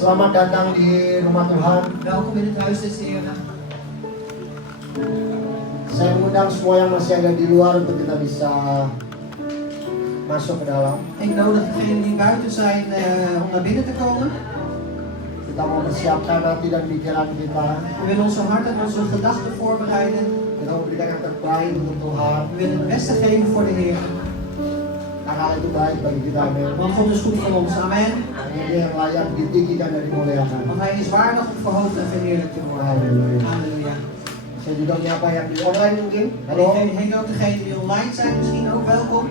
Selamat datang di rumah Tuhan. Welkom in het huis des Heren. Saya mengundang semua yang masih ada di luar untuk kita bisa masuk ke dalam. Ik nodig degenen die buiten zijn om naar binnen te komen. Kita mau persiapkan hati dan pikiran kita. We willen onze hart en onze gedachten voorbereiden. Kita mau berikan yang terbaik untuk Tuhan. We willen het beste geven voor de Heer. Karena hal itu baik bagi kita. Amin. Want God is goed voor ons. Amen. Dia yang layak ditinggikan dan dimuliakan. Want Hij is waardig om verhoogd en verheerlijkt te worden. Halleluja. Halleluja. Saya juga menyapa yang di online mungkin. En Halo. ik heet ook degenen die online zijn misschien ook welkom.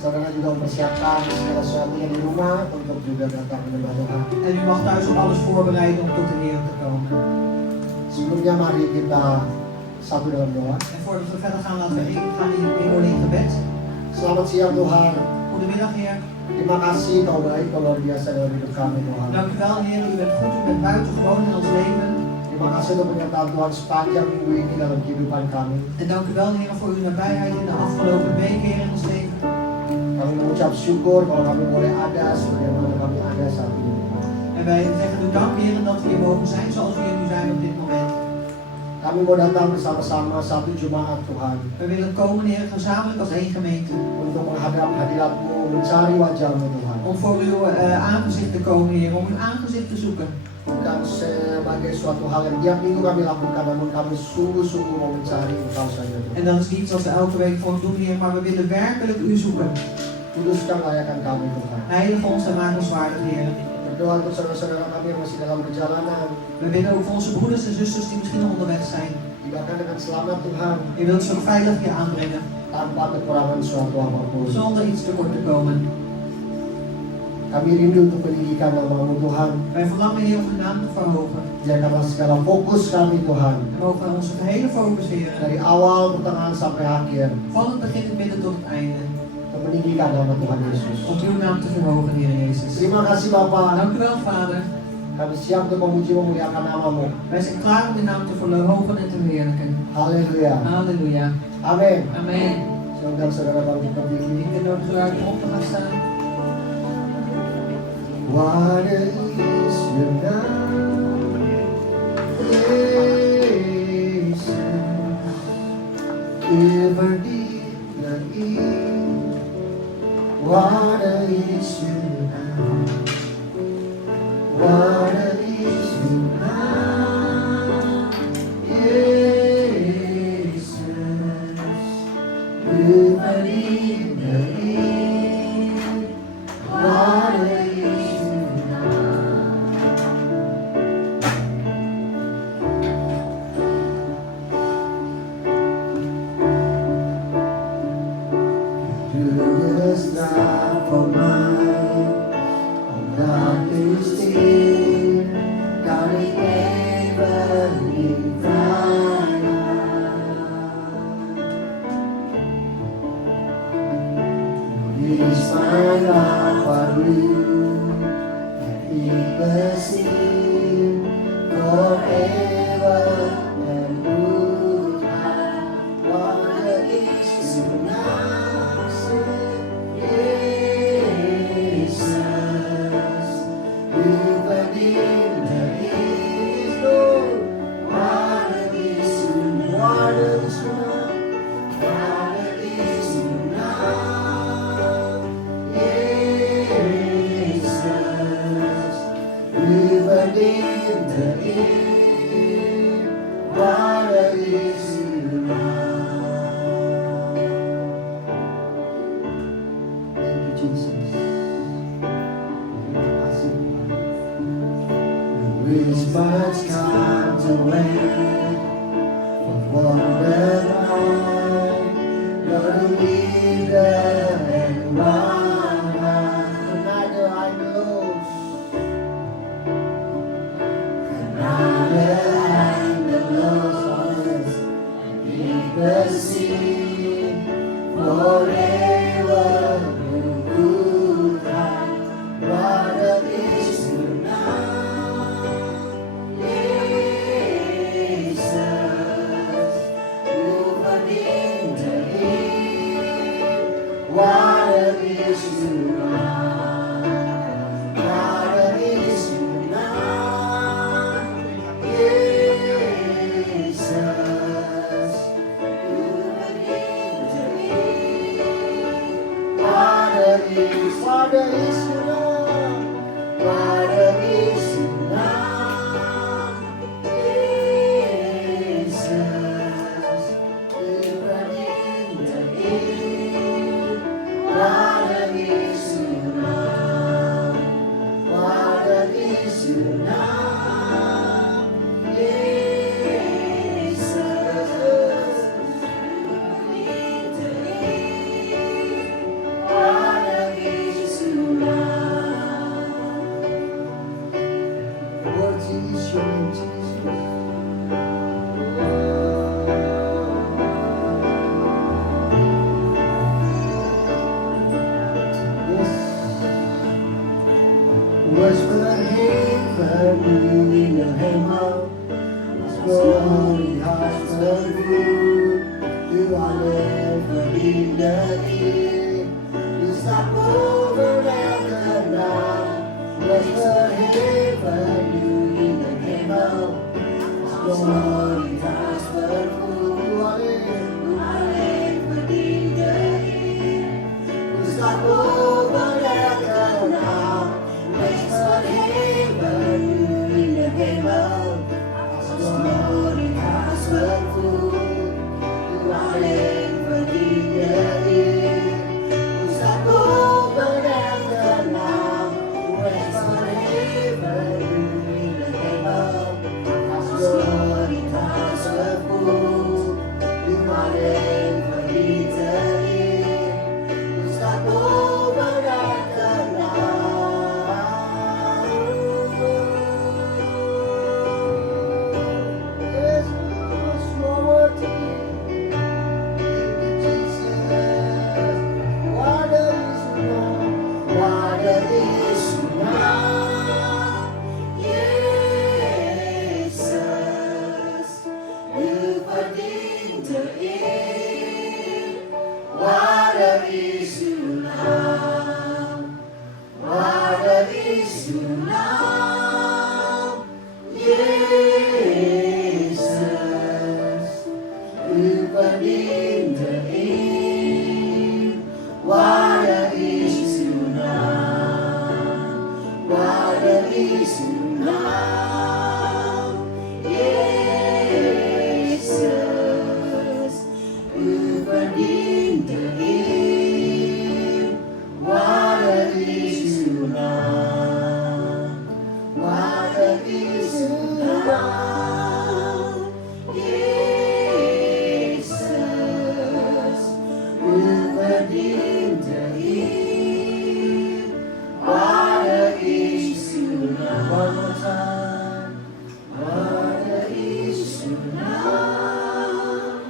Saudara juga mempersiapkan segala sesuatunya di rumah untuk juga datang menyembah Tuhan. En u mag thuis ook alles voorbereiden om tot de Heer te komen. Sebelumnya mari kita satu dalam doa. En voordat we verder gaan, laten we gaan in worden in gebed. Selamat siang Tuhan. Goedemiddag Heer. Terima kasih kau baik, kau luar biasa dalam hidup kami Tuhan. Dank u wel Heer, u bent goed, u bent buitengewoon in ons leven. Terima kasih untuk penyertaan Tuhan sepanjang minggu ini dalam kehidupan kami. En dank u wel Heer voor uw nabijheid in de afgelopen weken Heer in ons leven. Kami mengucap syukur kalau kami boleh ada sebagaimana kami ada saat ini. En wij zeggen u dank Heer dat we hier mogen zijn zoals we hier nu zijn op dit moment. Kami mau datang bersama-sama satu jemaat Tuhan. We willen komen Heer gezamenlijk als één gemeente. Untuk menghadap hadirat-Mu, mencari wajah-Mu Tuhan. Om voor uw aangezicht te komen Heer, om uw aangezicht te zoeken. Bukan sebagai suatu hal yang tiap minggu kami lakukan, namun kami sungguh-sungguh mau mencari Engkau saja Tuhan. En dat is niet zoals we elke week voor doen Heer, maar we willen werkelijk u zoeken. Kuduskan layakan kami Tuhan. Heilig ons en maak ons waardig Heer. Berdoa untuk saudara-saudara kami yang masih dalam perjalanan. We willen ook voor onze broeders en zusters die misschien onderweg zijn. Tidakkan dengan selamat Tuhan, Je wilt ze ook veilig hier aanbrengen, tanpa kekurangan suatu apapun. zonder iets tekort te komen. Kami rindu untuk meninggikan nama-Mu Tuhan. Wij verlangen Heer om uw naam te verhogen. Biarkanlah segala fokus kami Tuhan, En mogen we onze gehele focus Heer, dari awal, pertengahan sampai akhir, van het begin, het midden tot het einde, untuk meninggikan nama Tuhan Yesus. om uw naam te verhogen Heer Jezus. Terima kasih Bapa. Dank u wel Vader. Kami siap untuk memuji memuliakan nama-Mu. Wij zijn klaar om uw naam te verhogen en te verheerlijken. Haleluya. Halleluja. Amin. Amen. Saya undang saudara bangkit berdiri. Ik ben ook uit op te gaan staan. What is your name? Jesus, giver diri. What is your name? What is your name? Jesus, giver diri. What is Judas not for mine, oh God is still, God is heavenly fire. Is my love for you, and He will sing forever and good time. What is your name? Jesus, even in the east, Lord. What is your name? What is your name? What is your name? Jesus, even in the east, what is your name? Thank you, Jesus. Terima kasih Tuhan. Which must come to wait for one that I, Lord, a leader and one another I knows, another I knows, and He will sing forever and good time. What is your name? Jesus, Was verheven in de hemel, als glorie has vervoerd. U alleen verdient de eer. U staat boven elke naam. Was verheven in de hemel, als glorie has vervoerd. U alleen verdient de eer. U staat boven elke naam. Wees verheven in de hemel, als glorie has vervoerd. U alleen verdient de eer. U staat boven elke naam. Wees verheven in de hemel, als glorie has vervoerd. U alleen verdient de eer. U staat boven elke naam. Jesus, you're worthy. What is now? Jezus, u verdient de eer. Wat is uw naam? Wat is uw naam? Jezus, u verdient de eer. Wat is uw naam? Wat is uw naam? Jezus, u verdient de eer. Wat is uw naam? Wat is uw naam? Jezus, u verdient de eer. Wat is uw naam? One more time. Wat is uw naam?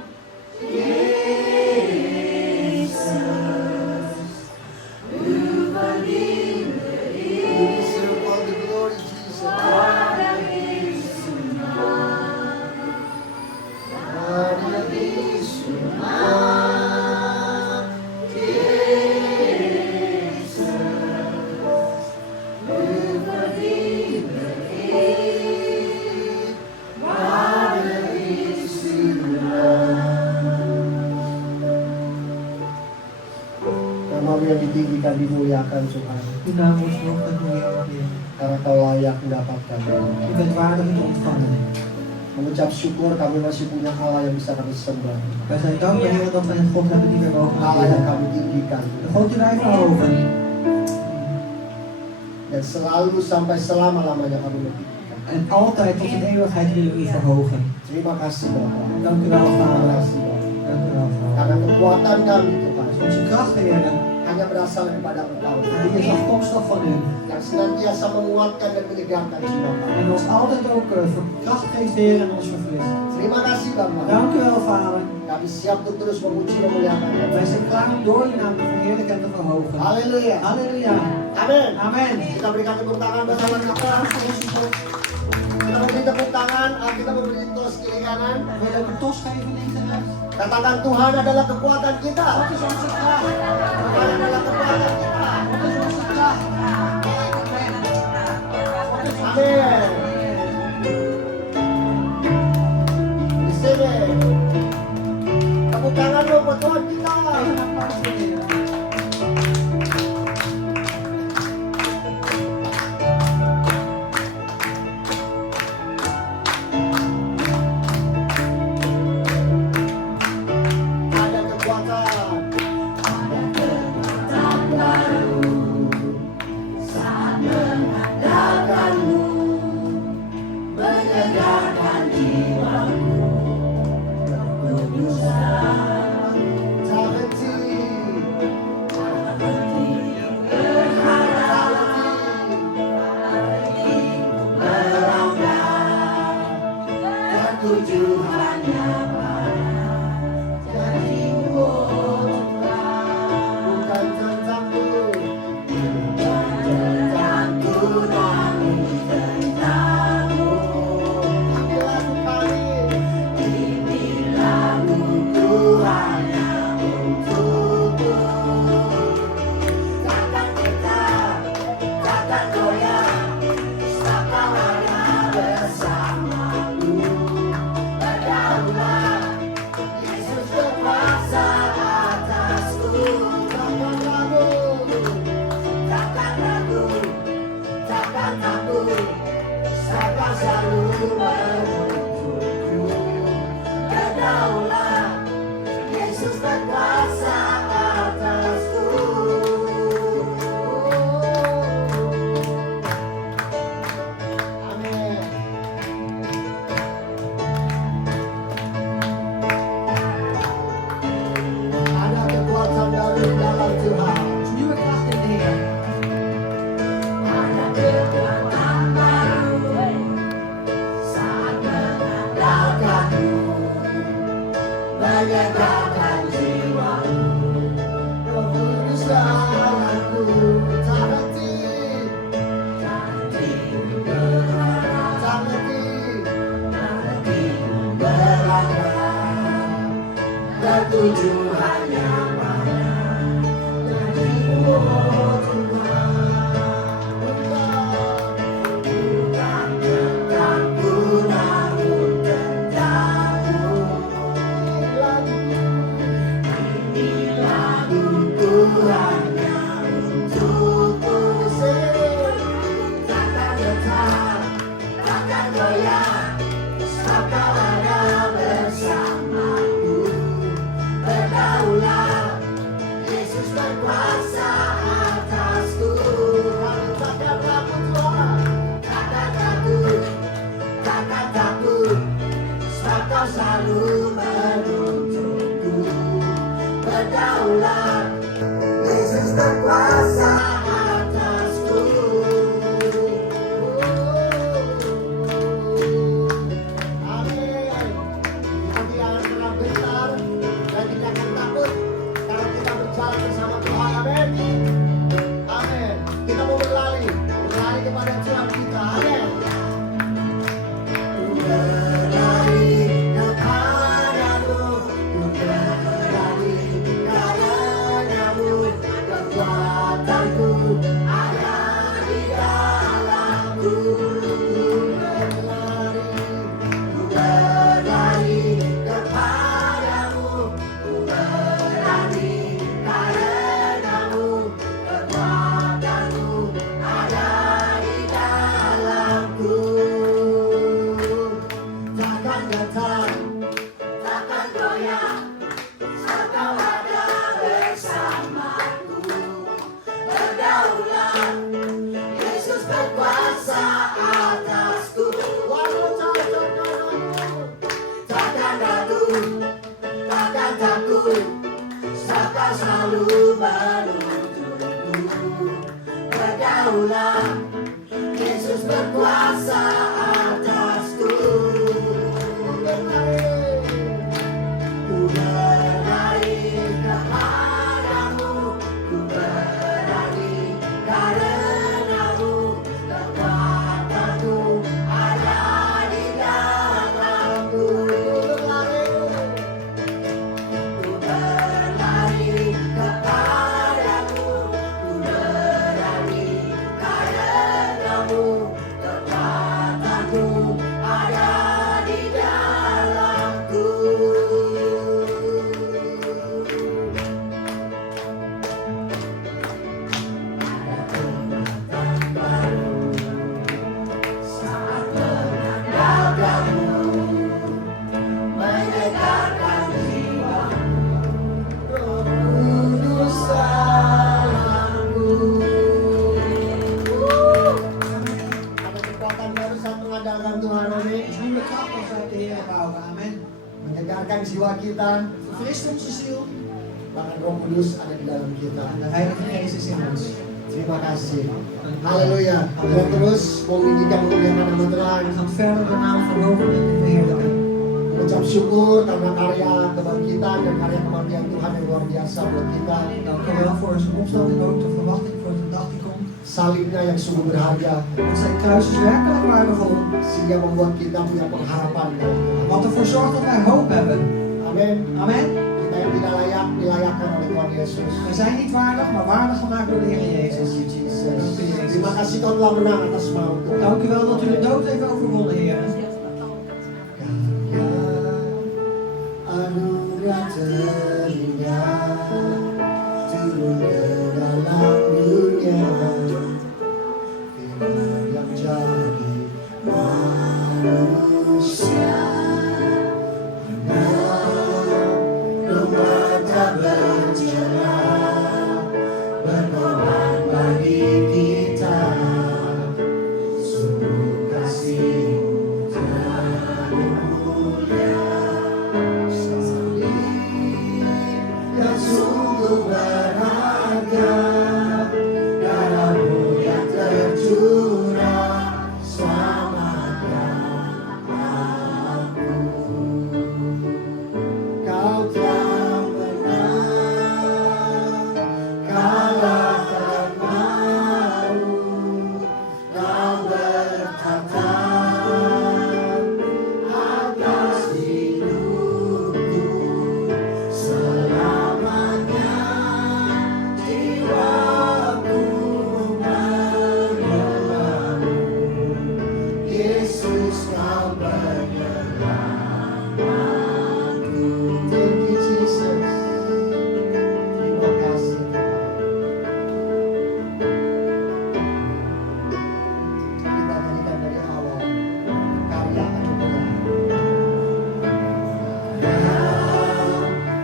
Jezus, u verdient de eer. You deserve all the glory, Jesus. What is uw naam? What is uw naam? Jezus, u verdient de eer. What is uw naam? Nama yang ditinggikan dimuliakan Tuhan, Uw naam wordt nog en hoe je ook weer. karena Kau layak mendapatkan. U bent waardig om te ontvangen. Mengucap syukur kami masih punya Allah yang bisa kami sembah, Wij zijn dankbaar, Heer, dat wij een God hebben die wij mogen Allah yang aanbidden. kami tinggikan, De God die wij verhogen. dan selalu sampai selama-lamanya kami mentinggikan. En altijd tot in eeuwigheid willen we u verhogen. Terima kasih Bapak. Dank u wel, Terima Vader. kasih Bapak. Dank u wel, Vader. Karena kekuatan kami Tuhan Onze kracht, Heer, hanya berasal daripada Engkau, die is afkomstig van u. yang senantiasa menguatkan dan menyegarkan jiwa kami. En ons altijd ook kracht geeft, Heer, en ons verfrist. Terima kasih Bapak. Dank u wel, Vader. Kami siap untuk terus memuji memuliakan Nama. Wij zijn klaar om door uw naam te verheerlijken en te verhogen. Haleluya. Halleluja. Amin. Amen. Kita berikan tepuk tangan bersama kita. Kita memberi tepuk tangan, kita memberi tos kiri kanan. Wil je ook een tos geven links en rechts? Katakan Tuhan adalah kekuatan kita. Wat is onze kracht? Tuhan adalah kekuatan kita. Wat is onze kracht? Amin. Di sini. Tepuk tangan lo buat Tuhan kita. Even applaus voor de Heer. Ada kekuatan. Ada kekuatan takkan goyah, sebab Kau ada bersamaku. Berdaulat, Yesus berkuasa atasku. Takkan ragu, Takkan ragu, takkan takut, sebab Kau selalu menuntunku. Berdaulat, Yesus berkuasa atasku. amin. Ada kekuatan dari dalam Tuhan. Nieuwe kracht in de Heer. Ada kekuatan baru saat mengandalkanmu, menyegarkan jiwaku. Roh Kudus aku tak henti, Nanti berharap, tak henti. nanti berharap, ketujuan yang mana janjimu, oh Tuhan. Bukan tentangku, namun tentangmu. Ini laguku hanya untukmu. Takkan getar, takkan goyah, sebab Kau ada bersamaku. Berdaulat, Yesus berkuasa atasku. Takkan ragu Tuhan. Takkan takut, takkan takut, sebab Kau selalu menuntunku. Berdaulat, Yesus berkuasa atasku. Amin. Kita jangan pernah gentar dan kita akan takut karena kita berjalan bersama Tuhan. Amin. Amin. Kita mau berlari kepada Tuhan kita. Amin. Ku berlari kepadamu, ku berlari karenamu. Kekuatanku ada di dalamku. Ku berlari kepadamu, ku berlari karenamu. Kekuatanku ada di dalamku. Takkan getar, Takkan goyah, sebab Kau ada bersamaku. Berdaulat, Yesus berkuasa atasku. walau takkan ragu. Takkan ragu, takkan takut, sebab Kau selalu menuntunku. Berdaulat, Yesus berkuasa atasku. Ku berlari kepadamu, ku berlari karenamu. Kekuatanku ada di dalamku. Ku berlari kepadamu, ku berlari karenamu. Kekuatanku ada di dalamku. Ada kekuatan baru saat mengandalkanmu, menyegarkan jiwaku. Roh Kudus dalamku. Ada kekuatan baru saat mengandalkan Tuhan. Amin. Nieuwe kracht als wij op de Heer bouwen. Amen. Menyegarkan jiwa kita, Verfrist onze ziel. bahkan Roh Kudus ada di dalam kita. En de Heilige Geest is in ons. Terima kasih. Haleluya. Dan terus meninggikan memuliakan nama Tuhan. We gaan verder de naam verhogen en verheerlijken. Mengucap syukur karena karya kebangkitan dan karya kematian Tuhan yang luar biasa buat kita. Dank u wel voor zijn opstanding, ook de verwachting voor de dag die komt. Salibnya yang sungguh berharga, Want zijn kruis is werkelijk waardevol. sehingga membuat kita punya pengharapan. Wat ervoor zorgt dat wij hoop hebben. Amin. Amen. Kita Kita yang tidak layak dilayakkan oleh Tuhan Yesus. We zijn niet waardig, maar waardig gemaakt door de Heer Jezus. Terima kasih kau telah menang atas maut Tuhan. Dank u wel dat u de dood heeft overwonnen, Heer. Anugerah terindah turun ke dalam dunia, Firman yang jadi manusia, anak domba tak bercela, berkorban bagi kita, sungguh kasih-Mu terlalu mulia. Yang sungguh berharga, darah-Mu yang tercurah, selamatkan aku. Kau telah menang, kalahkan maut, Kau bertata atas hidupku. Selamanya jiwaku menyembah-Mu, Yesus Kau penyelamatku. Thank you Jesus. Terima kasih Tuhan. Kita nyanyikan dari awal karya anugerah.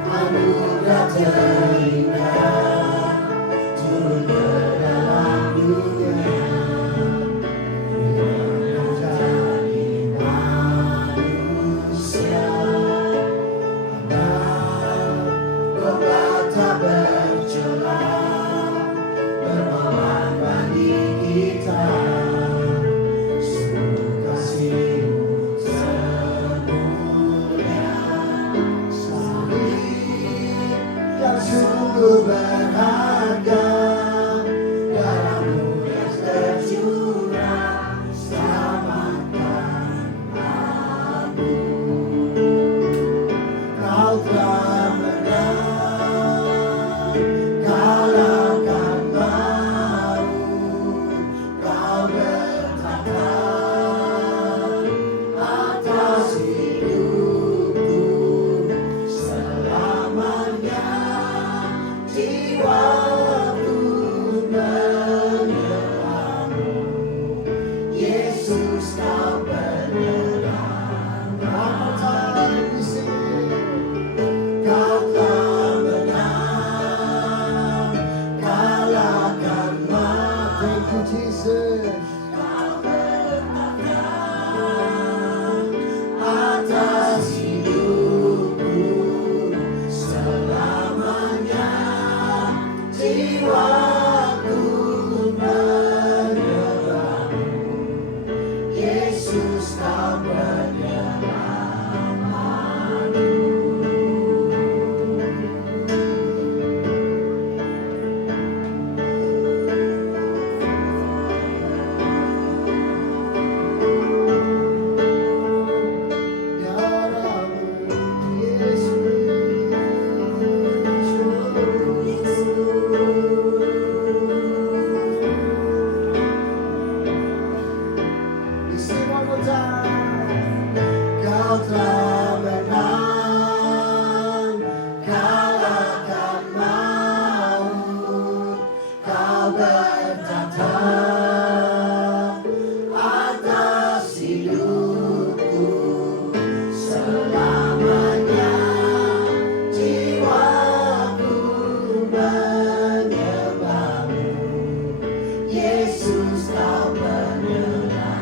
Anugerah terindah turun ke dalam dunia, Firman menjadi manusia, anak domba tak bercela, berkorban bagi kita, sungguh kasih-Mu semulia. Salib yang sungguh berharga, darah-Mu yang tercurah, selamatkan aku. Kau telah menang, kalahkan maut, Kau bertata atas hidupku. Selamanya jiwaku menyembah-Mu, Yesus Kau penyelamat. One more time we sing. Kau telah menang, kalahkan maut. Thank you Jesus. Kau bertata atas hidupku. Selamanya jiwaku menyembah-Mu, Yesus Kau penyelamatku. Darah-Mu Yesus. Sing one more time. Kau telah menang, kalahkan maut, Kau bertata atas hidupku. Selamanya jiwaku menyembah-Mu, Yesus Kau penyelamat.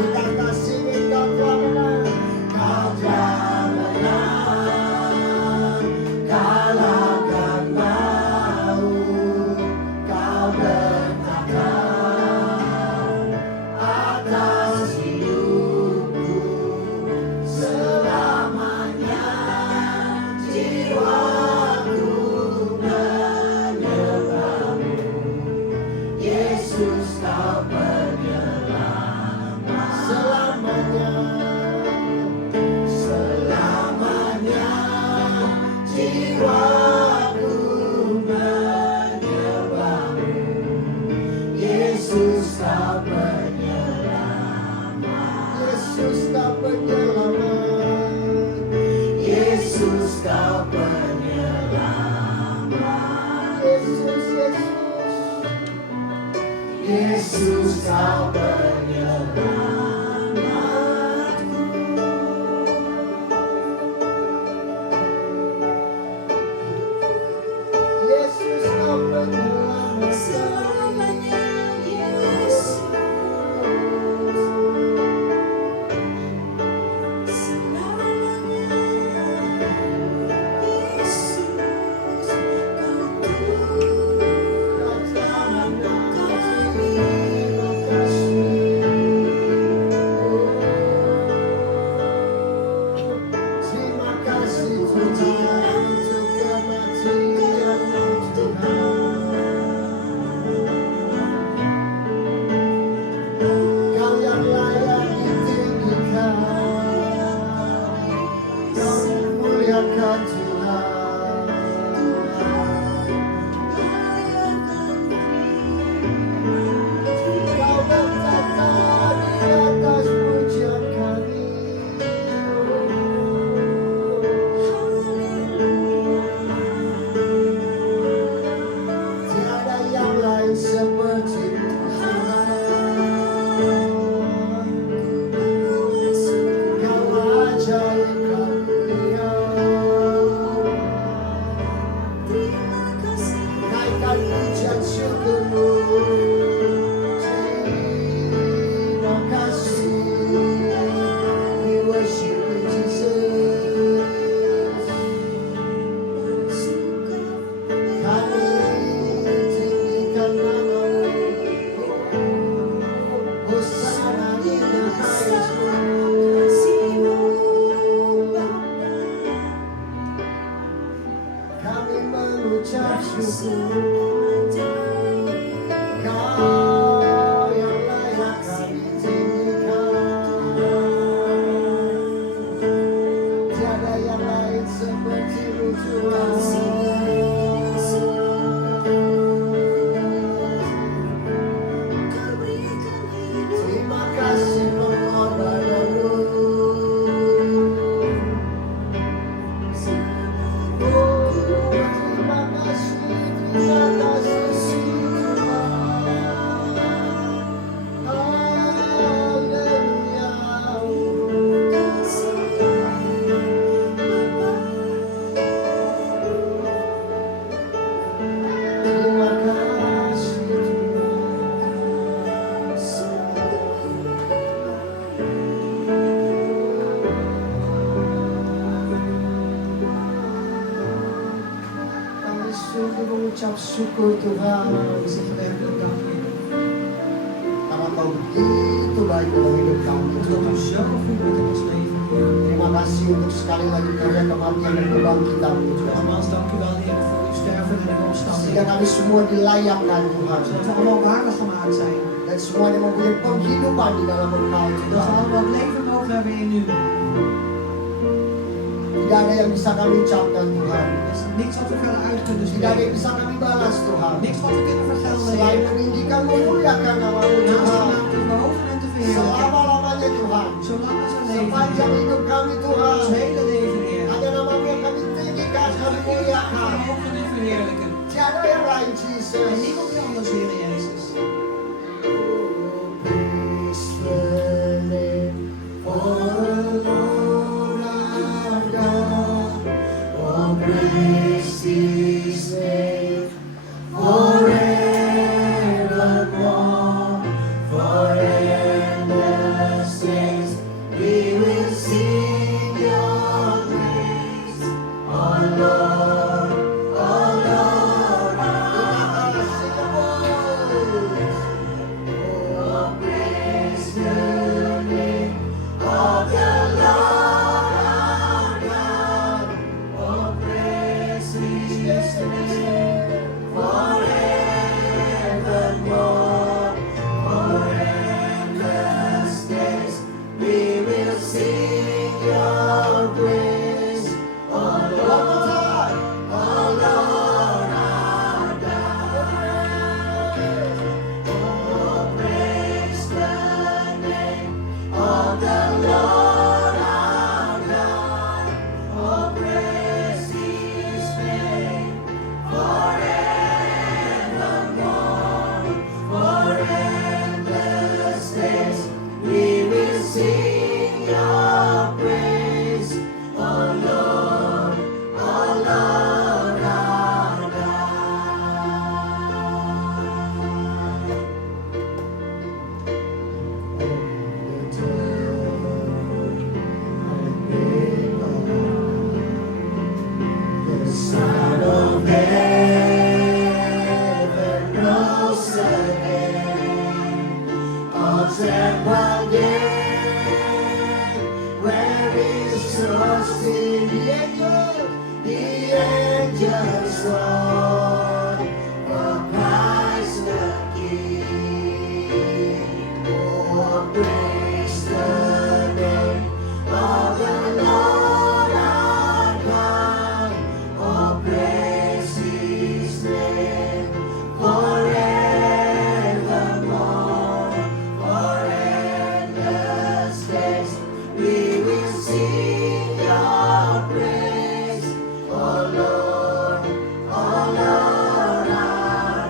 Kita Kau penyelamat, Yesus Kau penyelamat, Yesus Kau penyelamat, Yesus, Yesus Kau penyelamatku. Yesus Kau penyelamat Selamanya Yesus, selamanya Yesus, Kau Tuhan kami. Terima kasih Tuhan untuk kematian Tuhan. Kau yang layak ditinggikan, Kau muliakan Tuhan. Kau bertata di atas pujian kami. Tiada yang lain seperti Tuhan. Kau ajaib, Kau mulia. Naikkan pujian syukurmu. Terima kasih. We worship you, Jesus. Kami tinggikan namamu. Hosana in the highest. Kami mengucap syukur. Kau yang layak kami tinggikan. Tiada yang lain seperti-Mu Tuhan. Terima kasih pengorbanan-Mu. Oh, terima kasih Tuhan. Terima kasih Kami sungguh mengucap syukur Tuhan. We zeggen werkelijk dank, Heer. Karena Kau begitu baik dalam hidup kami Omdat u Tuhan. zo goed bent in ons leven, Heer. Terima kasih untuk sekali lagi karya kematian dan kebangkitan Tuhan. Nogmaals, dank u wel, Heer, voor uw sterven en uw Sehingga opstanding. kami semua dilayakkan Tuhan. Zodat we allemaal waardig gemaakt zijn. Dan semuanya mempunyai penghidupan di dalam Engkau Dat we Tuhan. allemaal leven mogen hebben in u. Tidak ada yang bisa kami ucapkan Tuhan. Er is niks wat we verder uit kunnen Tidak ada yang spreken. bisa kami balas Tuhan. Niks wat we kunnen vergelden, Selain Heer. meninggikan memuliakan nama-Mu Naast uw Tuhan. naam te behogen en te verheerlijken. Selama-lamanya Tuhan. Zolang als we leven, Sepanjang Heer. hidup kami Tuhan. Ons hele leven, Heer. Hanya nama-Mu yang kami tinggikan, kami muliakan. Verhogen en verheerlijken. Tiada yang lain En Jesus. niemand anders, Heer Jezus. Praise the name for the Lord our God. Oh, praise His name forevermore. For endless days we will sing Your praise. Oh Lord, oh Lord, our God. God's again. Where is trust in the angels, Lord, for Christ the King. Oh, praise the name of the Lord our God. Oh, praise His name forevermore. For endless days we will sing Your praise, oh Lord, our God.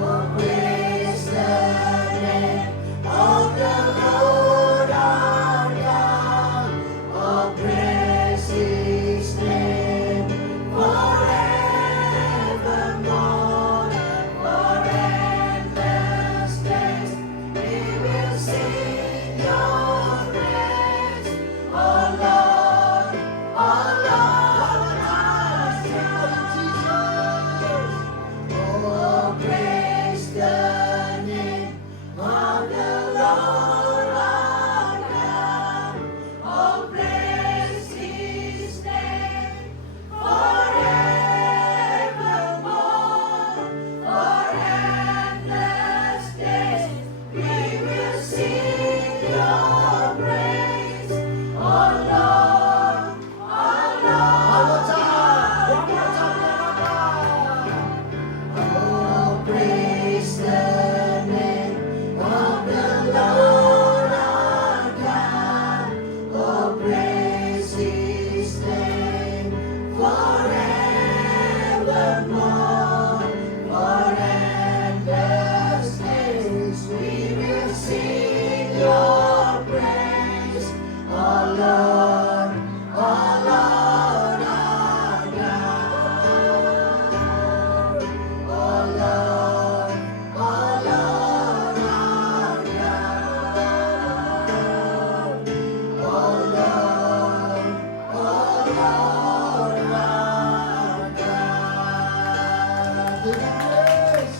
Oh, praise the name of the Lord our God. Oh, praise His name forevermore. For endless days we will sing Your praise, oh Lord, our God. Oh, praise the name of the Lord our God. Oh, praise His name forevermore. For endless days we will sing Your praise, oh Lord, our Lord. One more time. Oh, praise the name of the Lord our God. Oh, praise His name forevermore. For endless days we will sing Your praise, oh Lord, our God. Oh Lord, our God. Oh Lord, our God. Tuhan Yesus,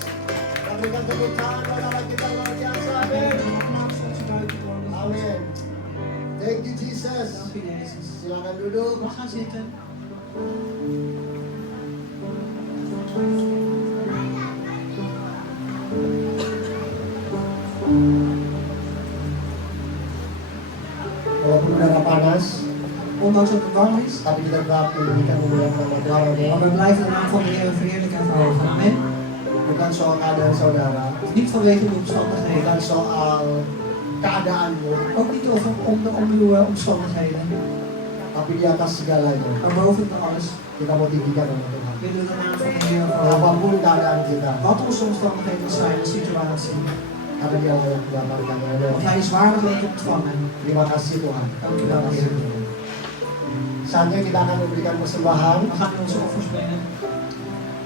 berikan tepuk tangan buat Allah kita luar biasa. Amin. Applaus voor onze buitenlanders. Amin. Thank you Jesus. Dank u Jezus. Silakan duduk. We gaan zitten. Walaupun udara panas, Ondanks dat het warm is, tapi kita tetap menyanyikan memuliakan nama Tuhan. maar Amin. we blijven de naam van de Heer verheerlijken en verhogen. Amen. Bukan soal keadaan saudara, Het is niet vanwege de omstandigheden. bukan soal keadaanmu, Ook niet om uw omstandigheden. tapi di atas segalanya Maar boven alles kita mau tinggikan nama Tuhan. willen we de naam van de Heer verhogen. Apapun keadaan kita, Wat onze omstandigheden zijn en situatie. karena Dia yang mendapatkan. Want Hij is waardig om te ontvangen. Terima kasih Tuhan. Dank u wel, Heer. Saatnya kita akan memberikan persembahan. We gaan nu onze offers brengen.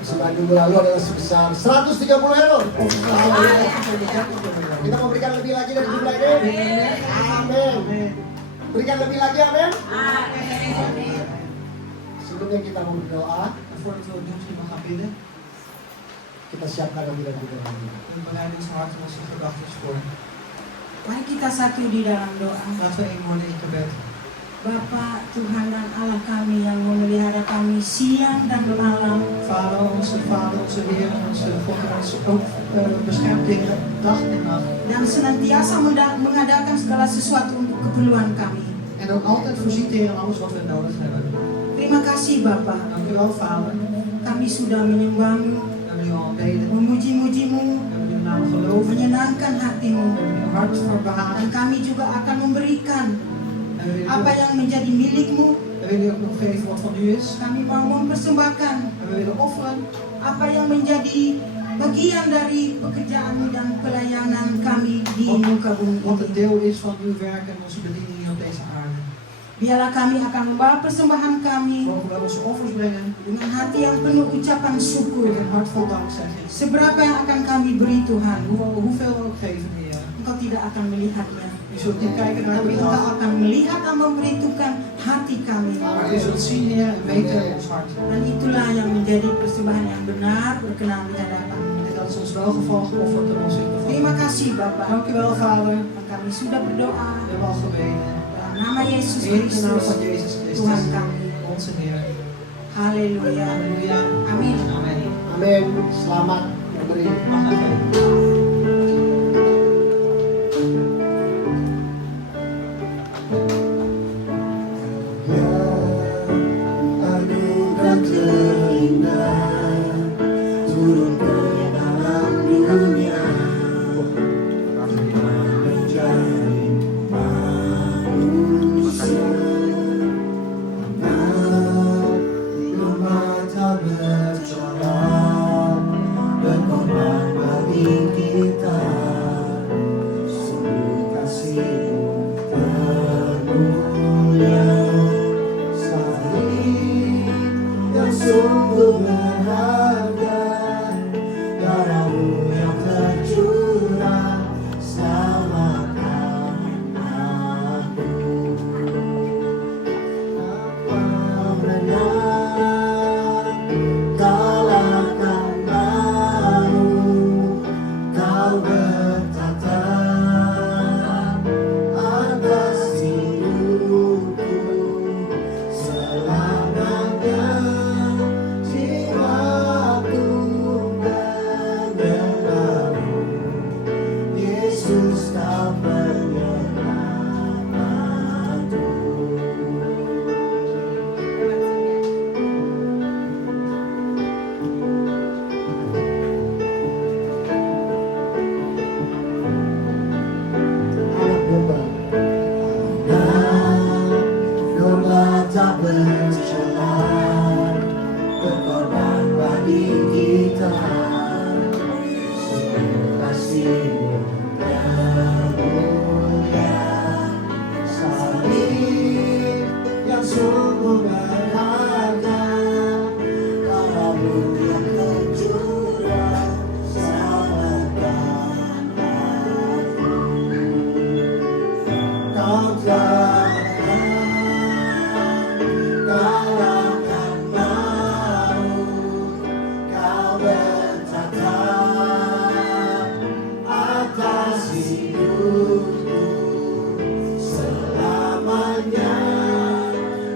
Persembahan minggu lalu adalah sebesar 130 euro. Kita mau berikan lebih lagi dari jumlah ini. Amin. Berikan lebih lagi, amin. Sebelumnya kita mau berdoa, Voordat we het doen, zullen we gaan bidden. kita siapkan hati dan pikiran kita. We bereiden ons hart en onze gedachten voor. Mari kita satu di dalam doa. Laten we één worden in gebed. Bapa, Tuhan dan Allah kami yang memelihara kami siang dan malam. Vader, onze Heer, onze God en ons ook beschermt tegen dag en nacht. Dan senantiasa mengadakan segala sesuatu untuk keperluan kami. En ook altijd voorziet Heer in alles wat we nodig hebben. Terima kasih Bapa. Dank u wel, Vader. Kami sudah menyembahmu, We hebben u al aanbeden. memuji-mujimu, We hebben uw naam geloven. menyenangkan hatimu. We hebben uw hart voor Dan behagen. kami juga akan memberikan En we willen, apa yang menjadi milikmu. we willen ook nog geven wat van u is. Kami mau mempersembahkan En we willen offeren apa yang menjadi bagian dari pekerjaanmu dan pelayanan kami di muka bumi wat een ini. deel is van uw werk en onze bediening hier op deze aarde. Biarlah kami akan membawa persembahan kami Mogen we onze offers brengen dengan hati yang penuh ucapan syukur. met een hart vol dankzegging. Seberapa yang akan kami beri Tuhan, Hoeveel we ook geven, Heer. Engkau tidak akan melihatnya. U zult niet kijken naar het Tapi Engkau bedrag, akan melihat dan memperhitungkan hati kami. maar u zult zien, Heer, en weten ons hart. Dan itulah yang menjadi persembahan yang benar berkenan di hadapan. En dat is ons welgevallen geofferd ten opzichte van Terima u. kasih Bapak. Dank u wel, Vader. Kami sudah berdoa We hebben al gebeden. dalam nama Yesus In de naam Kristus, van Jezus Tuhan Christus, kami. onze Heer. Haleluya. Halleluja. Amin. Amen. Amin. Selamat memberi. Mag ik even? Anugerah terindah turun ke dalam dunia menjadi manusia. Mata bercorak berkorban bagi kita, sungguh kasih-Mu termulia. Yang sungguh berharga, darah-Mu yang tercurah selamatkan aku. Apa benar kalahkan malu, Kau bertata atas hidupku. Selamanya jiwaku menyembah-Mu, Yesus Kau penyelamatku. Anak domba, domba tak bercela, berkorban bagi kita. Sungguh kasih-Mu termulia, salib yang sungguh berharga, darah-Mu yang tercurah selamatkan aku. Kau telah kalahkan maut, Kau bertata atas hidupku. Selamanya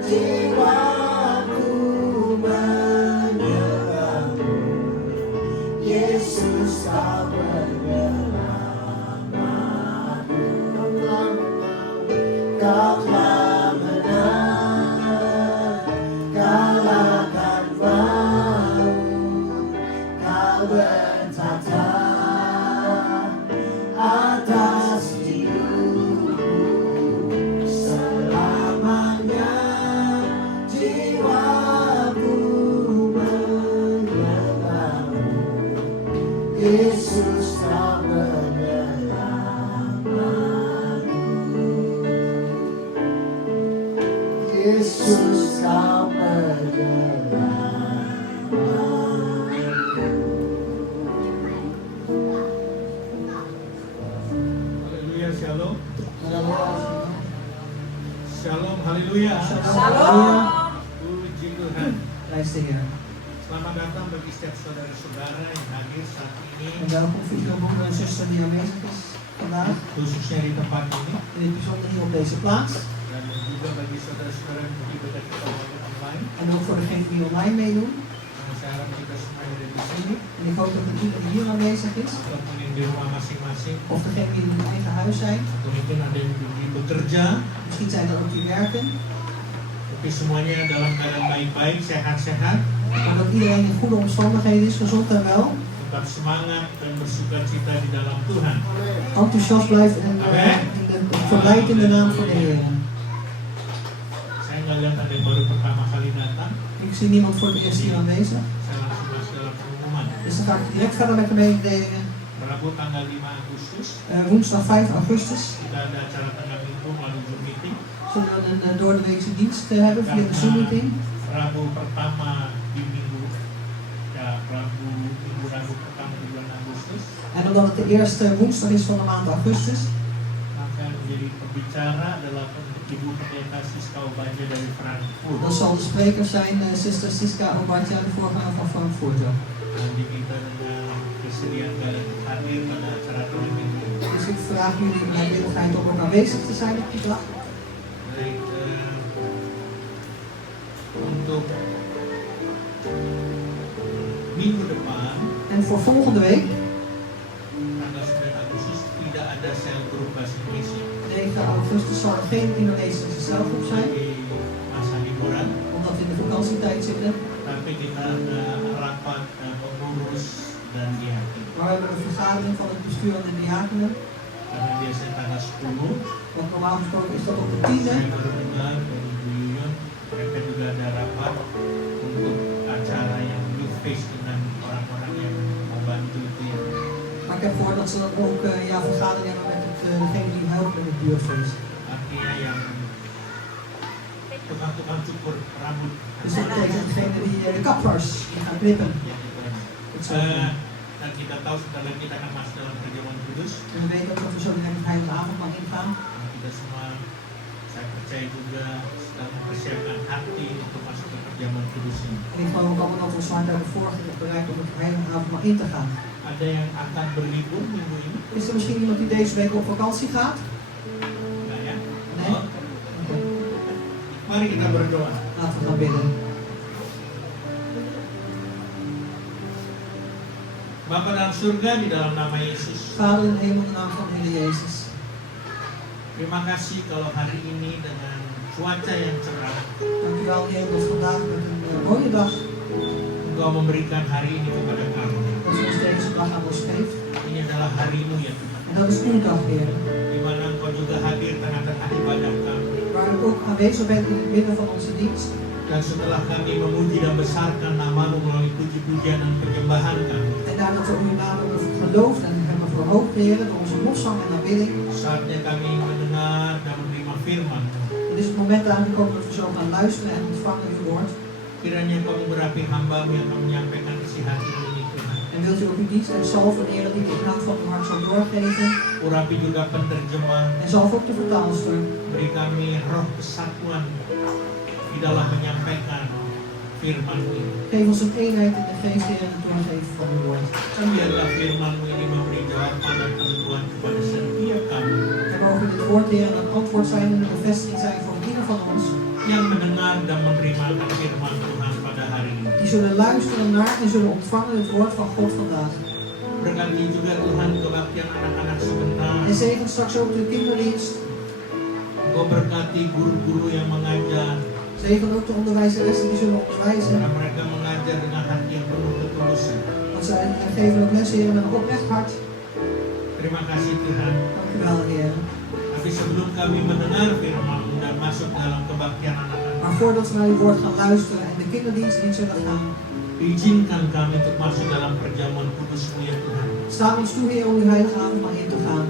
jiwaku menyembah-Mu, Yesus Kau penyelamatku. Kau telah menang, kalahkan maut, Kau bertata atas hidupku. Selamanya jiwaku menyembah-Mu, Yesus Kau penyelamatku. Yesus Kau penyelamatku. Haleluya, shalom. Shalom, haleluya. Shalom. Puji Tuhan. Prijs de Heer. Selamat datang bagi setiap saudara-saudara yang hadir saat En ini, welkom voor iedere broeder en zuster die aanwezig is vandaag. khususnya di tempat ini, In het bijzonder hier op deze plaats. dan juga bagi saudara-saudara yang beribadah kita online. En ook voor degenen die online meedoen. Nah, saya harap kita semua yang ada di sini, En ik hoop dat er iedereen hier aanwezig is. ataupun yang di rumah masing-masing, Of degenen die in hun eigen huis zijn. atau mungkin ada yang pergi bekerja, Misschien zijn er ook die werken. tapi semuanya dalam keadaan baik-baik, sehat-sehat, Maar dat iedereen in goede omstandigheden is, gezond en wel. tetap semangat dan bersukacita di dalam Tuhan. Enthousiast blijft en verblijd in de naam van de Heer. Saya nggak lihat ada yang baru pertama kali datang, Ik zie niemand voor het eerst hier aanwezig. saya langsung masuk dalam pengumuman. Dus dan ga ik direct verder met de mededelingen. Rabu tanggal 5 Agustus Woensdag 5 augustus kita ada acara tengah minggu melalui Zoom meeting. zullen we een doordeweekse dienst hebben via de Zoom-meeting. Rabu pertama di minggu, ya Rabu pertama di bulan Agustus, En omdat het de eerste woensdag is van de maand augustus, maka menjadi pembicara adalah Ibu Pendeta Siska Obaja dari Frankfurt. dan zal de spreker zijn Sister Siska Obadja, de voorganger van Frankfurt. Nanti kita dengan disediakan hadir pada acara Tuhan minggu ini. Dus ik vraag jullie de vrijwilligheid om ook aanwezig te zijn op die dag. Baik, untuk minggu depan En voor volgende week, tanggal 9 Agustus tidak ada sel grup bahasa Indonesia 9 augustus, zal er geen Indonesische celgroep zijn, di masa liburan, omdat we in de vakantietijd zitten. tapi kita ada rapat pengurus dan diaken. Maar we hebben een vergadering van het bestuur en de diakenen. Karena biasanya tanggal 10, Want normaal gesproken is dat op de 10e. saya baru dengar dari Bu Yuyun, mereka juga ada rapat untuk acara yang youth face dengan orang-orang yang membantu itu ya. Maar ik heb gehoord dat ze dan ook vergadering hebben met degene die helpen met het buurtfeest. Artinya yang tukang-tukang cukur rambut. Dus dat betekent degene die de kappers die gaan knippen. Ya, gitu ya. Dat zo. Dan kita tahu sebentar lagi kita akan masuk dalam perjamuan kudus. En we weten ook dat we zo direct het heilige avondmaal ingaan. Dan kita semua, saya percaya juga sedang mempersiapkan hati untuk masuk ke perjamuan kudus ini. En ik geloof ook allemaal dat we ons hart hebben voorgelegd bereikt om het heilige avondmaal in te gaan. Ada yang akan berlibur minggu ini? Is er misschien iemand die deze week op vakantie gaat? Enggak ya? Nee? Oh, Oké. mari kita berdoa. Laten we gaan bidden. Bapa dalam surga, di dalam nama Yesus, Vader in de hemel, in de naam van de Heer Jezus. terima kasih kalau hari ini dengan cuaca yang cerah, Dank u wel, Heer, dat vandaag met een mooie dag, Engkau memberikan hari ini kepada kami. dat u ons deze dag aan ons geeft. Ini adalah harimu ya Tuhan, En dat is uw dag, Heer. di mana Engkau juga hadir tengah-tengah ibadah kami. Waar u ook aanwezig bent in het midden van onze dienst. Dan setelah kami memuji dan besarkan nama-Mu melalui puji-pujian dan penyembahan kami, En nadat we uw naam hebben geloofd en hebben verhoogd, Heer, door onze lofzang en aanbidding. saatnya kami mendengar dan menerima firman-Mu. Het is het moment aangekomen dat we zo gaan luisteren en ontvangen uw woord. Kiranya Engkau memberapi hamba-Mu yang akan menyampaikan isi hati-Mu ini Tuhan. En wilt u ook uw dienst en zalven, Heer, die de inhoud van uw hart zal doorgeven. Urapi juga penerjemah, En zalf ook de vertaalster. beri kami roh kesatuan di dalam menyampaikan firman-Mu ini. Geef ons een eenheid in de geest, Heer, en het doorgeven van uw woord. Dan biarlah firman-Mu ini memberi jawaban dan penentuan kepada setiap kami En mogen dit woord, Heer, een antwoord zijn en een bevestiging zijn voor ieder van ons. yang mendengar dan menerima firman Tuhan pada hari ini. Die zullen luisteren naar en zullen ontvangen het woord van God vandaag. Berkati juga Tuhan kebaktian anak-anak sebentar. En zegen straks ook de kinderdienst. Engkau berkati guru-guru yang mengajar, Zegen ook de onderwijzeressen die zullen onderwijzen. karena mereka mengajar dengan hati yang penuh ketulusan. Want zij geven ook les, Heer, met een oprecht hart. Terima kasih Tuhan. Dank u wel, Heer. Tapi sebelum kami mendengar firman-Mu dan masuk dalam kebaktian anak-anak, Maar voordat we naar uw woord gaan luisteren en de kinderdienst in zullen gaan, izinkan kami untuk masuk dalam perjamuan kudus-Mu ya Tuhan. staan ons toe, Heer, om uw heilige avondmaal in te gaan.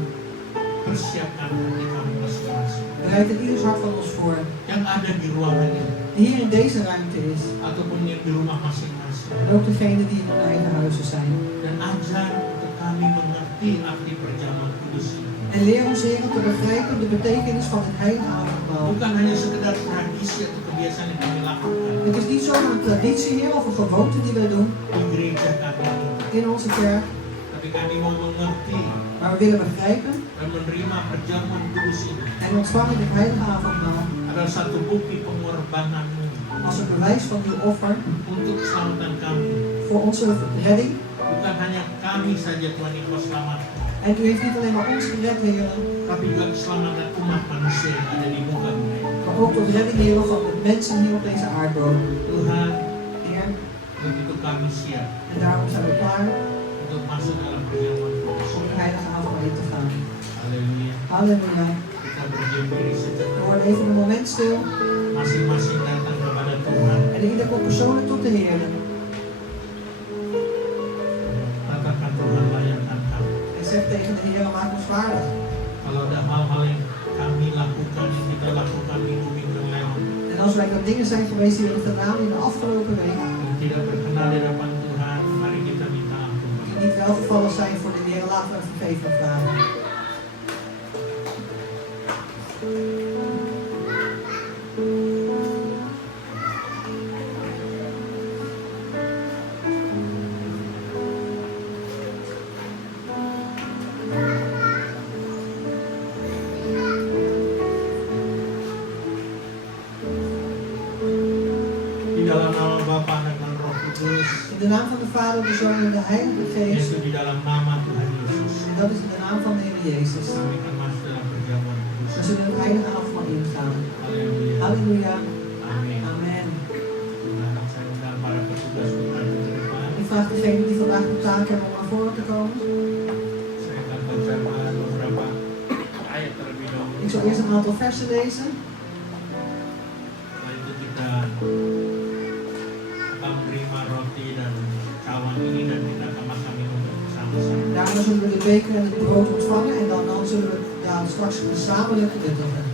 Persiapkan hati kami masing-masing. Bereid in ieders hart van ons voor. Yang ada di ruangan ini, Die hier in deze ruimte is. ataupun yang di rumah masing-masing. En ook degenen die in hun eigen huizen zijn. Dan ajar untuk kami mengerti arti perjamuan kudus ini. En leer ons, Heer, te begrijpen de betekenis van het heilige avondmaal. Bukan hanya sekedar tradisi atau kebiasaan yang kami lakukan Het is niet zomaar een traditie, Heer, of een gewoonte die wij doen di gereja kami ini, in onze kerk. tapi kami mau mengerti Maar we willen begrijpen dan menerima perjamuan kudus ini en ontvangen het heilige avondmaal adalah satu bukti pengorbanan-Mu als een bewijs van uw offer untuk keselamatan kami. voor onze redding. Bukan hanya kami saja Tuhan yang Kau selamatkan, En u heeft niet alleen maar ons gered, Heer, tapi juga keselamatan umat manusia yang ada di muka bumi ini. maar ook tot redding, Heer, van de mensen hier op deze aardbodem. Tuhan, Heer, untuk itu kami siap en daarom zijn we klaar untuk masuk dalam perjamuan kudus. om de heilige avondmaal in te gaan. Haleluya. Halleluja. Kita berdiam diri We sejenak, worden even een moment stil masing-masing datang kepada Tuhan. en ieder komt persoonlijk tot de Heer. Katakan Tuhan, layakkan kami. En zeg tegen de Heer, maak ons waardig. Kalau ada hal-hal yang kami lakukan, yang kita lakukan minggu-minggu yang lewat, En als wij dan dingen zijn geweest die we hebben gedaan in de afgelopen week, yang tidak berkenan di hadapan Tuhan, mari kita minta ampun. die niet welgevallen zijn voor de Heer, laten we vergeving vragen. de naam van de Vader, de Zoon en de Heilige Geest. Yaitu di dalam nama Tuhan Yesus. En dat is in de naam van de Heer Jezus. Kami akan masuk dalam perjamuan We kudus. zullen het heilige avondmaal ingaan. Haleluya. Halleluja. Amin. Amen. Nah, saya undang para petugas untuk maju ke depan. Ik vraag degenen die vandaag de taak hebben om naar voren te komen. Saya akan bacakan beberapa ayat terlebih dahulu. Ik zal eerst een aantal versen lezen. Setelah itu kita akan menerima roti dan cawan ini dan kita akan makan minum bersama-sama. Daarna zullen we de beker en het brood ontvangen en dan zullen we straks gezamenlijk nuttigen.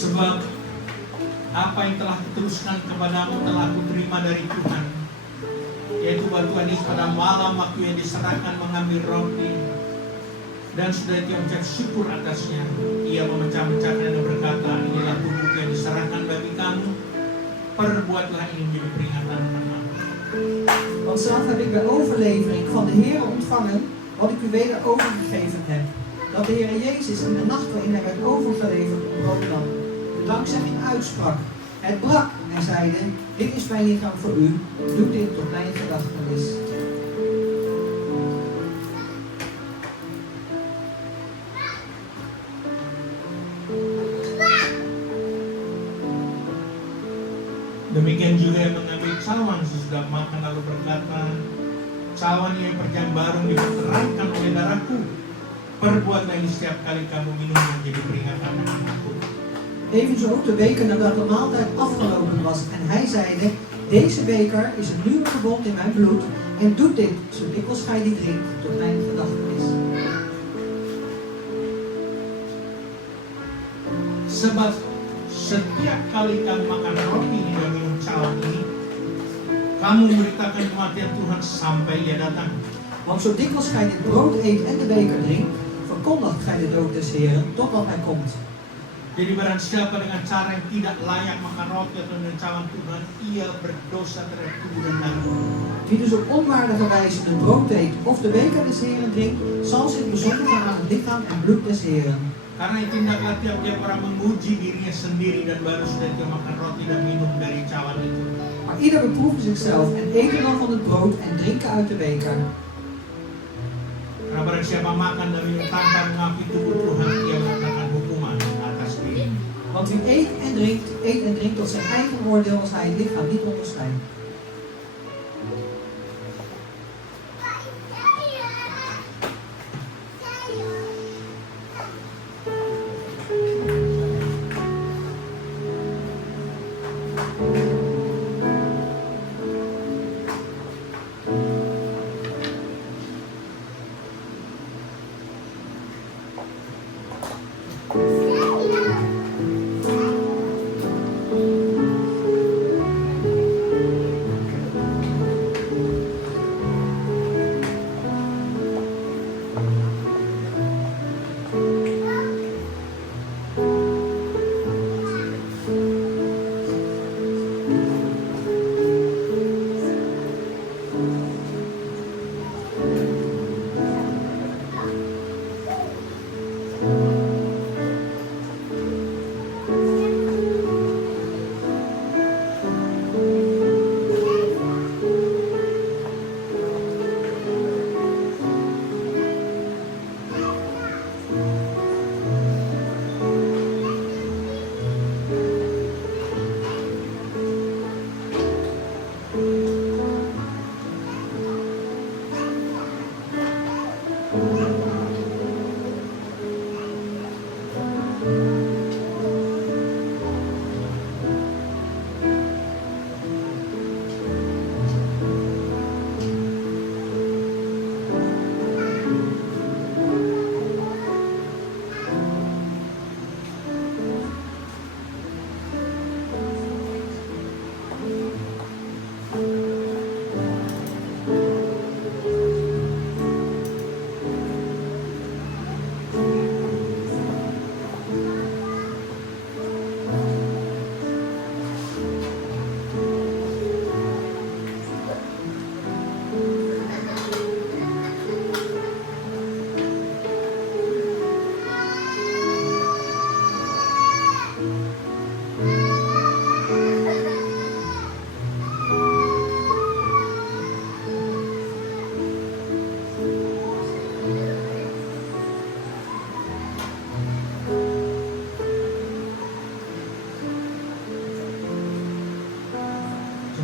Sebab apa yang telah kuteruskan kepadamu telah kuterima dari Tuhan, yaitu bantuan ini pada malam waktu yang diserahkan mengambil roti dan sudah dia mengucap syukur atasnya, ia memecah-mecahkan dan berkata, inilah tubuhku yang diserahkan bagi kamu, perbuatlah ini menjadi peringatan akan aku. Want zelf heb ik bij overlevering van de Heer ontvangen wat ik u weder overgegeven heb. Dat de Heer Jezus in de nacht waarin hij werd overgeleverd op brood nam, de dankzegging uitsprak. Het brak en zeide, dit is mijn lichaam voor u, doe dit tot mijn gedachtenis. Demikian juga yang mengambil cawan sesudah makan lalu berkata, cawan yang perjanjian baru diperterangkan oleh darahku, perbuatlah ini setiap kali kamu minum menjadi peringatan akan aku. Evenzo ook de beker nadat de maaltijd afgelopen was. En hij zeide, deze beker is het nieuwe verbond in mijn bloed. En doet dit, zo dikwijls gij die drinkt, tot mijn gedachtenis. Sebab setiap kali kamu makan roti ini dan minum cawan ini, kamu memberitakan kematian Tuhan sampai ia datang. Want zo dikwijls gij dit brood eet en de beker drinkt, verkondigt gij de dood des Heeren, totdat hij komt. Jadi barang siapa dengan cara yang tidak layak makan roti atau minum cawan Tuhan, ia berdosa terhadap tubuh dan darah. Wie dus op onwaardige wijze het brood eet of de beker des Heeren drinkt, zal zich bezondigen aan het lichaam en bloed des Heeren. Karena itu tidaklah tiap-tiap orang menguji dirinya sendiri dan baru sudah dia makan roti dan minum dari cawan itu. Maar ieder beproeft zichzelf en eet dan van het brood en drinken uit de beker. Karena barang siapa makan dan minum tanpa mengakui tubuh Tuhan, ia mendapatkan hukuman atas dirinya. Want wie eet en drinkt tot zijn eigen oordeel als hij het lichaam niet onderscheidt.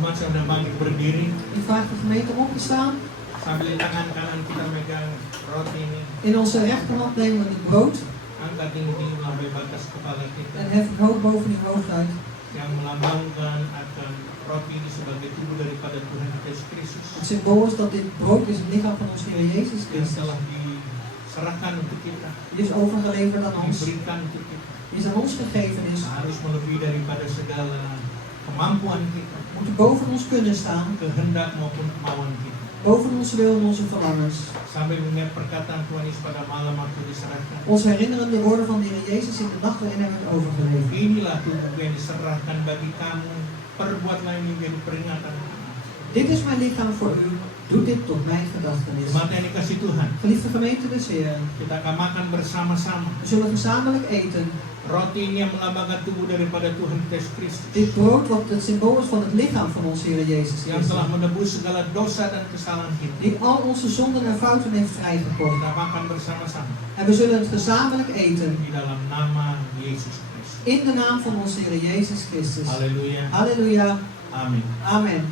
Jemaat sudah bangkit berdiri. Ik vraag de gemeente om op te staan. Sambil tangan kanan kita megang roti ini. In onze rechterhand nemen we het brood Angkat tinggi sampai batas kepala kita. en hef het hoog boven uw hoofd uit. Yang melambangkan akan roti ini sebagai tubuh daripada Tuhan Yesus Kristus. Het symbool is dat dit brood is het lichaam van onze Heer Jezus Yang Christus. telah diserahkan untuk kita. Die is overgeleverd aan ons. Diberikan untuk kita. Die is aan ons gegeven is. Harus melebihi daripada segala kemampuan kita. Moet boven ons kunnen staan. Kehendak maupun kemauan kita. Boven onze wil en onze verlangens. Sampai mengingat perkataan Tuhan Yesus pada malam waktu diserahkan. Ons herinneren de woorden van de Heer Jezus in de nacht waarin hij werd overgeleverd. Inilah tubuhku yang diserahkan bagi kamu. Perbuatlah ini menjadi peringatan. Dit is mijn lichaam voor u. Doe dit tot mijn gedachtenis. Jemaat yang dikasih Tuhan, Geliefde gemeente des Heeren. kita akan makan bersama-sama. We zullen gezamenlijk eten. Roti ini yang melambangkan tubuh daripada Tuhan Yesus Kristus. Dit brood wat het symbool is van het lichaam van onze Heer Jezus Yang Christus. telah menebus segala dosa dan kesalahan kita. Die al onze zonden en fouten heeft vrijgekocht. Kita makan bersama-sama En we zullen het gezamenlijk eten. di dalam nama Yesus Kristus. In de naam van onze Heer Jezus Christus. Haleluya. Halleluja. Amin. Amen.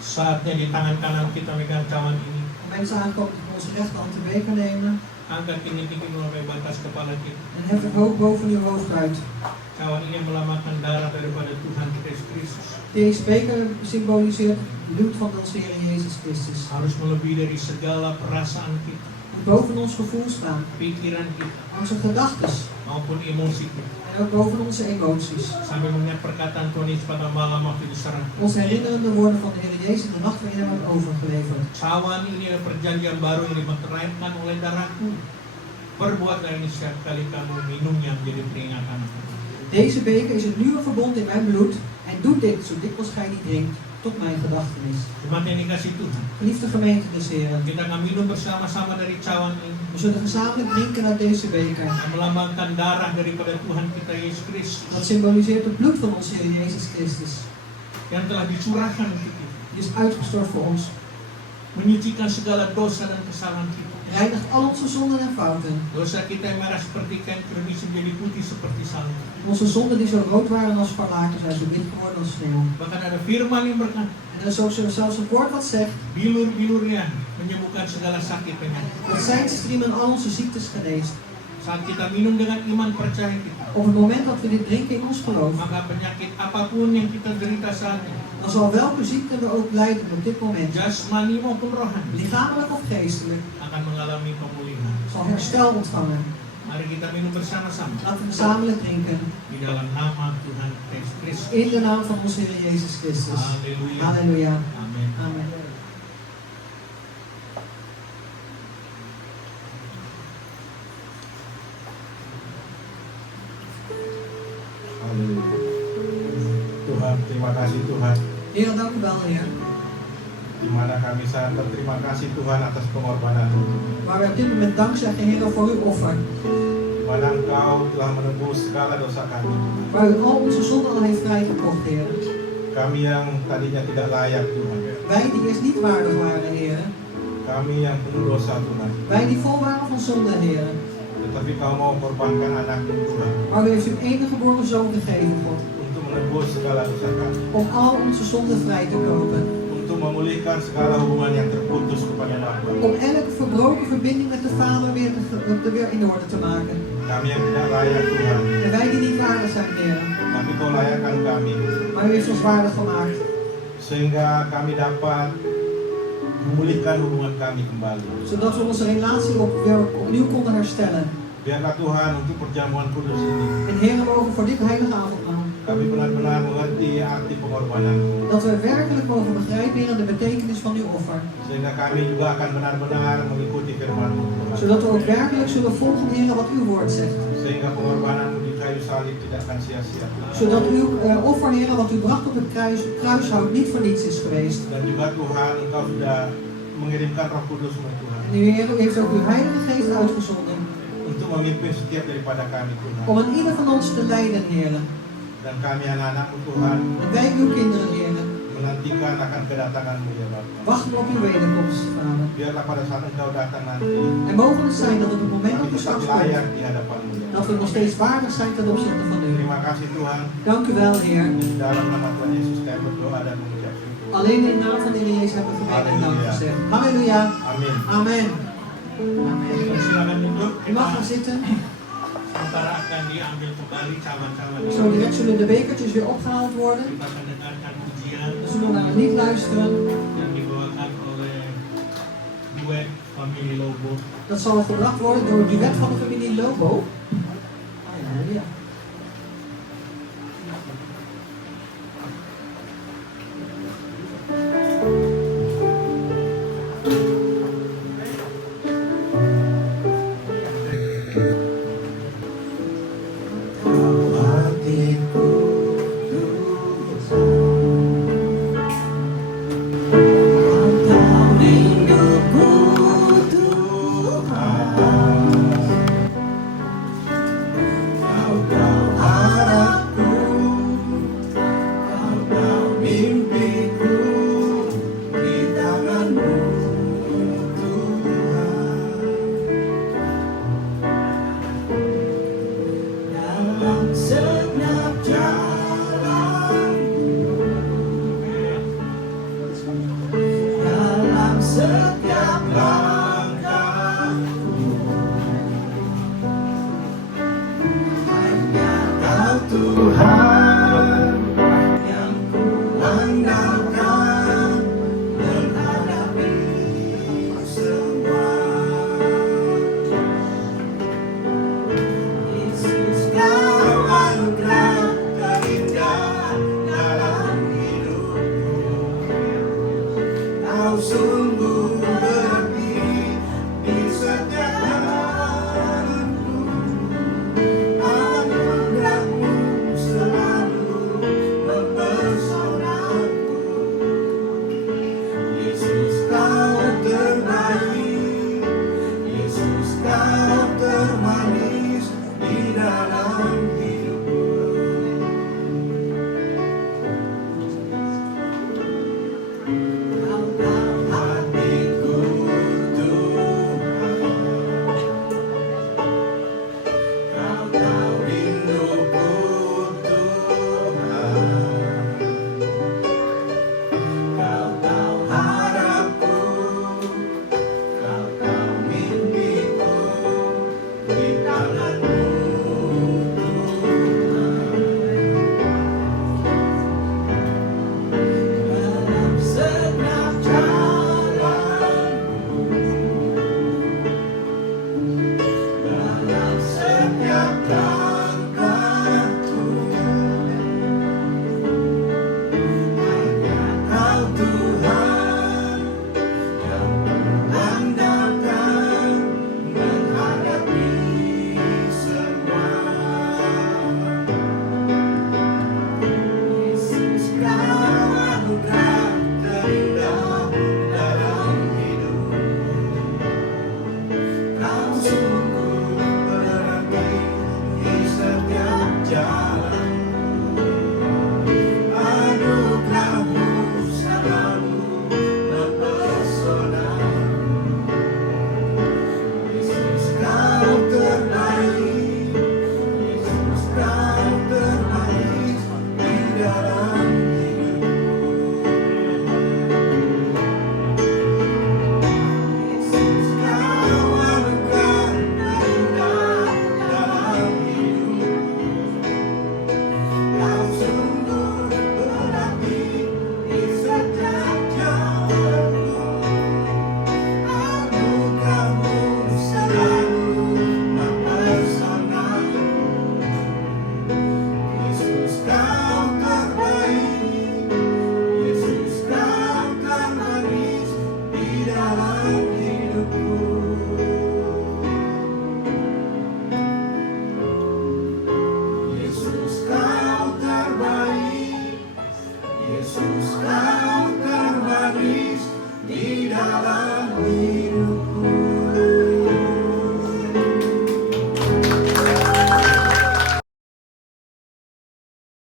Saatnya di tangan kanan kita megang cawan ini. Op mensen aankomen dat we onze rechterhand de beker nemen. Angkat ini tinggi sampai batas kepala kita. En hef het hoog boven uw hoofd uit. Cawan ini melambangkan darah daripada Tuhan Yesus Kristus. Deze beker symboliseert het bloed van onze Heer Jezus Christus. Harus melebihi dari segala perasaan kita, Moet boven ons gevoel staan. pikiran kita, Onze gedachten. maupun emosi kita. En ook boven onze emoties. Sampai mengingat perkataan Tuhan Yesus pada malam waktu diserahkan. Ons herinneren de woorden van de Heer Jezus in de nacht waarin hij werd overgeleverd. Cawan ini adalah perjanjian baru yang dimeteraikan oleh darahku. Perbuatlah ini setiap kali kamu minumnya menjadi peringatan. Deze beker is het nieuwe verbond in mijn bloed. En doe dit, zo dikwijls gij niet drinkt, tot mijn gedachtenis. Jemaat yang dikasih Tuhan, Geliefde gemeente des Heren. kita akan minum bersama-sama dari cawan ini. We zullen gezamenlijk drinken uit deze beker. Yang melambangkan darah daripada Tuhan kita Yesus Kristus. Dat symboliseert het bloed van onze Heer Jezus Christus. Yang telah dicurahkan untuk kita. Die is uitgestort voor ons. Menyucikan segala dosa dan kesalahan kita. Reinigt al onze zonden en fouten. Dosa kita yang merah seperti kain kerbis menjadi putih seperti salju. Onze zonden die zo rood waren als scharlaken zijn zo wit geworden als sneeuw. Bahkan ada firman yang berkata, En er is ook zelfs een woord wat zegt bilur-bilurnya menyembuhkan segala sakit penyakit. dat zijn striemen al onze ziektes geneest. Saat kita minum dengan iman percaya kita, Op het moment dat we dit drinken in ons geloof, maka penyakit apapun yang kita derita saat ini, dan zal welke ziekte we ook lijden op dit moment, jasmani maupun rohani, lichamelijk of geestelijk, akan mengalami pemulihan. zal herstel ontvangen. Mari kita minum bersama-sama Laten we gezamenlijk drinken di dalam nama Tuhan Yesus Kristus. in de naam van onze Heer Jezus Christus. Haleluya. Halleluja. Amin. Amen. Haleluya. Tuhan, terima kasih Tuhan, Heer, dank u wel, Heer. di mana kami sangat berterima kasih Tuhan atas pengorbanan, Waar we op dit moment dank zeggen, Heer, voor uw offer. di mana Engkau telah menebus segala dosa kami, Tuhan. Waar u al onze zonden al heeft vrijgekocht, Heer. Kami yang tadinya tidak layak Tuhan, Wij die eerst niet waardig waren, Heer. kami yang penuh dosa Tuhan, Wij die vol waren van zonde, Heer. tetapi Kau mau korbankan anakmu Tuhan, Maar u heeft uw enige geboren zoon gegeven, God. untuk menebus segala dosa kami, Om al onze zonden vrij te kopen. untuk memulihkan segala hubungan yang terputus kepada Bapa. Om elke verbroken verbinding met de Vader weer in orde te maken. Kami yang tidak layak Tuhan, En wij die niet waardig zijn, Heer. tapi Kau layakkan kami, Maar u heeft ons waardig gemaakt. sehingga kami dapat memulihkan hubungan kami kembali. Zodat we onze relatie weer opnieuw konden herstellen. Biarlah Tuhan untuk perjamuan kudus ini En Heer, we mogen voor dit heilige avondmaal. kami benar-benar mengerti arti pengorbanan, Dat we werkelijk mogen begrijpen, Heer, de betekenis van uw offer. sehingga kami juga akan benar-benar mengikuti firman-Mu Tuhan. Zodat we ook werkelijk zullen volgen, Heer, wat uw woord zegt. Sehingga pengorbanan di kayu salib tidak akan sia-sia. Zodat uw offer, Heer, wat u bracht op het kruishout niet voor niets is geweest. Dan juga Tuhan, Engkau sudah mengirimkan Roh Kudus-Mu Tuhan En u, Heer, u heeft ook uw Heilige Geest uitgezonden. untuk untuk memimpin setiap daripada kami Tuhan. Om aan ieder van ons te leiden, Heer. Dan kami anak-anakmu Tuhan En wij, uw kinderen, Heer, menantikan akan kedatanganmu ya Bapa. wachten op uw wederkomst, Vader. Biarlah pada saat Engkau datang nanti, En mogen het zijn dat op het moment kami dat u tetap straks layak komt, di hadapanmu ya. dat we nog steeds waardig zijn ten opzichte van u. Terima kasih Tuhan. Dank u wel, Heer. Di dalam nama Tuhan Yesus kami berdoa dan mengucap syukur. Alleen in de naam van de Heer Jezus hebben we gebeden en dank gezegd. Halleluja. Amin. Amen. Amen. Silakan duduk. U mag gaan zitten. Sementara akan diambil kembali cawan-cawan Zo direct zullen de bekertjes weer opgehaald worden. Kita akan dengarkan pujian We zullen naar een lied luisteren. yang dibawakan oleh duet Family Lobo. Dat zal gebracht worden door het duet van de familie Lobo. Halleluja. Kau sungguh